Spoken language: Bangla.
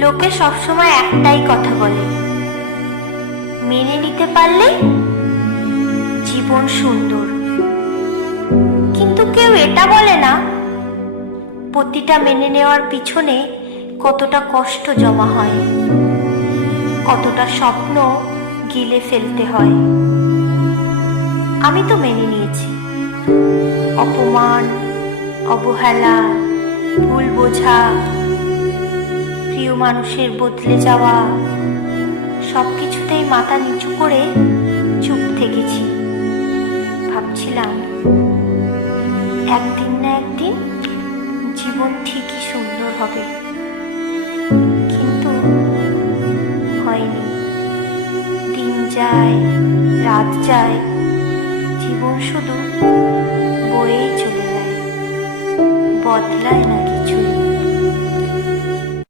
লোকে সবসময় একটাই কথা বলে, মেনে নিতে পারলে জীবন সুন্দর। কিন্তু কেউ এটা বলে না প্রতিটা মেনে নেওয়ার পিছনে কতটা কষ্ট জমা হয়, কতটা স্বপ্ন গিলে ফেলতে হয়। আমি তো মেনে নিয়েছি অপমান, অবহেলা, ভুল বোঝা, প্রিয় মানুষের বদলে যাওয়া, সবকিছুতেই মাথা নিচু করে চুপ থেকেছি। ভাবছিলাম একদিন না একদিন জীবন ঠিকই সুন্দর হবে, কিন্তু হয়নি। দিন যায়, রাত যায়, জীবন শুধু বয়েই চলে যায়, বদলায় না কিছুই।